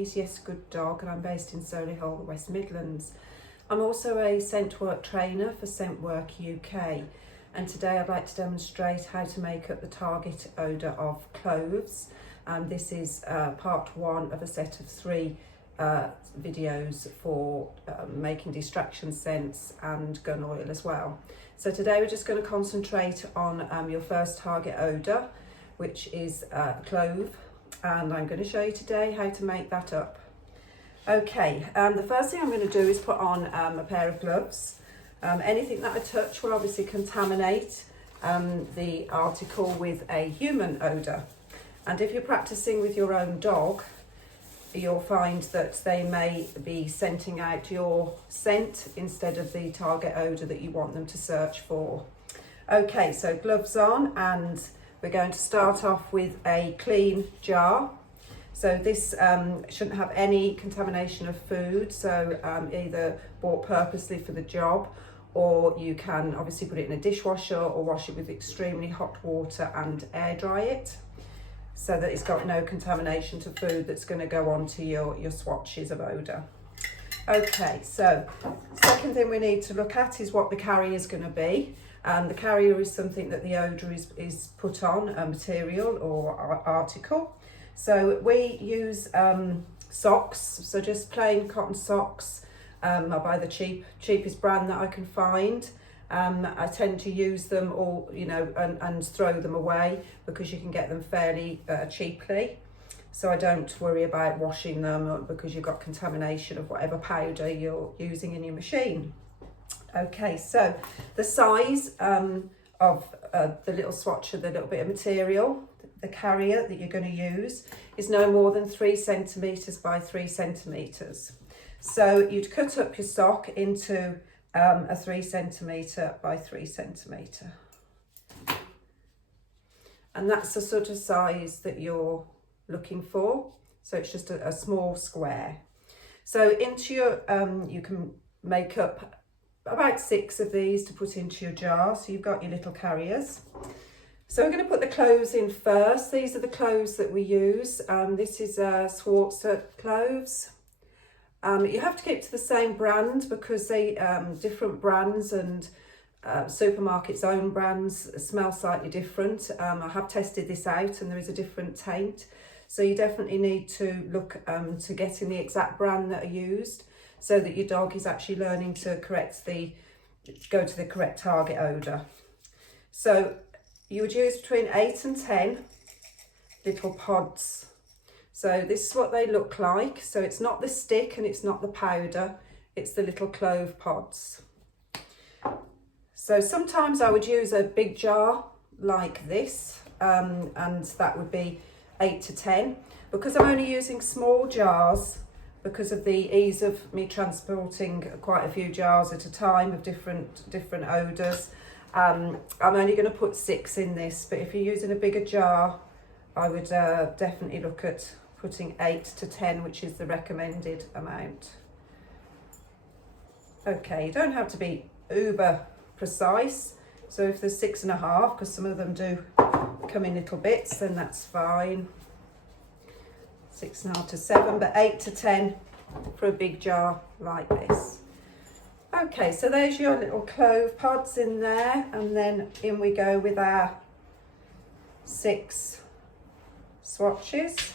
Yes, good dog, and I'm based in Solihull, the West Midlands. I'm also a Scentwork trainer for Scentwork UK, and today I'd like to demonstrate how to make up the target odour of cloves. This is part one of a set of three videos for making distraction scents and gun oil as well. So today we're just going to concentrate on your first target odour, which is clove. And I'm going to show you today how to make that up. Okay, the first thing I'm going to do is put on a pair of gloves. Anything that I touch will obviously contaminate the article with a human odour. And if you're practicing with your own dog, you'll find that they may be scenting out your scent instead of the target odour that you want them to search for. Okay, so gloves on, and we're going to start off with a clean jar. So this shouldn't have any contamination of food, so either bought purposely for the job, or you can obviously put it in a dishwasher or wash it with extremely hot water and air dry it, so that it's got no contamination to food that's going to go onto your swatches of odour. Okay, so second thing we need to look at is what the carrier is going to be. The carrier is something that the odour is put on, a material or article. So we use socks, so just plain cotton socks. I buy the cheapest brand that I can find. I tend to use them all, and throw them away because you can get them fairly cheaply. So I don't worry about washing them because you've got contamination of whatever powder you're using in your machine. Okay, so the size of the little swatch of the little bit of material, the carrier that you're going to use, is no more than 3 centimetres by 3 centimetres. So you'd cut up your sock into a 3 centimetre by 3 centimetre. And that's the sort of size that you're looking for. So it's just a small square. So into your, you can make up about 6 of these to put into your jar. So you've got your little carriers. So we're going to put the cloves in first. These are the cloves that we use. This is Scentwork cloves. You have to keep to the same brand because they different brands and supermarkets' own brands smell slightly different. I have tested this out and there is a different taint. So you definitely need to look to getting the exact brand that are used, so that your dog is actually learning to go to the correct target odour. So you would use between 8 and 10 little pods. So this is what they look like. So it's not the stick and it's not the powder, it's the little clove pods. So sometimes I would use a big jar like this, and that would be 8 to 10. Because I'm only using small jars, because of the ease of me transporting quite a few jars at a time of different odours, I'm only going to put 6 in this. But if you're using a bigger jar, I would definitely look at putting 8 to 10, which is the recommended amount. Okay, you don't have to be uber precise. So if there's 6.5, because some of them do come in little bits, then that's fine. 6.5 to 7, but 8 to 10 for a big jar like this. Okay, so there's your little clove pods in there, and then in we go with our 6 swatches.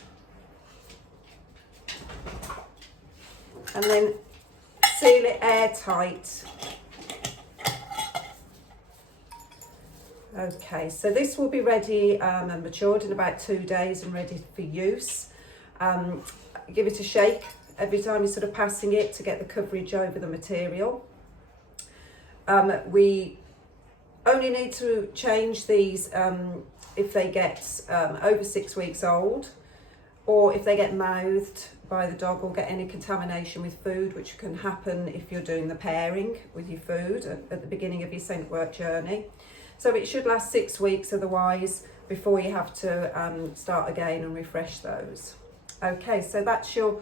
And then seal it airtight. Okay, so this will be ready and matured in about 2 days and ready for use. Give it a shake every time you're sort of passing it to get the coverage over the material. We only need to change these if they get over 6 weeks old, or if they get mouthed by the dog or get any contamination with food, which can happen if you're doing the pairing with your food at the beginning of your Scentwork journey. So it should last 6 weeks otherwise before you have to start again and refresh those. Okay, so that's your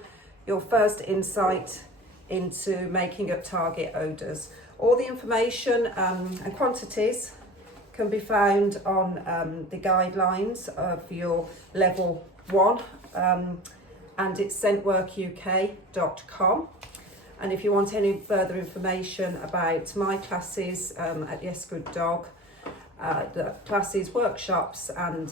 first insight into making up target odours. All the information and quantities can be found on the guidelines for your level 1 and it's scentworkuk.com. And if you want any further information about my classes at Yes Good Dog, the classes, workshops and